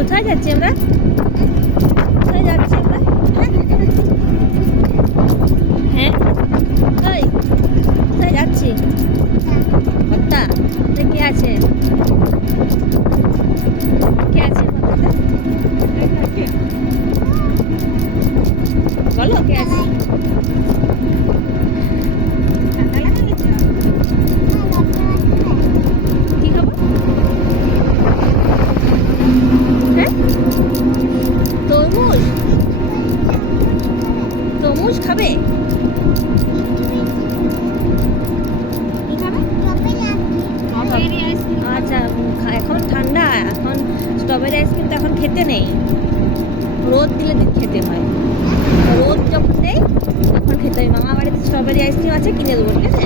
কোথায় যাচ্ছি আমরা? কোথায় যাচ্ছি আমরা? হ্যাঁ ওই কোথায় যাচ্ছি? কর্তা কে আছে? কে আছে কর্তাতে? বলো কে আছে? কি খাবো? হ্যাঁ তরমুজ। তরমুজ খাবে? কি খাবে? আচ্ছা এখন ঠান্ডা, এখন স্ট্রবেরি আইসক্রিম তো এখন খেতে নেই, রোদ দিলে খেতে হয়। রোদ যখন দেয় তখন খেতে হয়। মামা বাড়িতে স্ট্রবেরি আইসক্রিম আছে, কিনে দেবো, ঠিক আছে?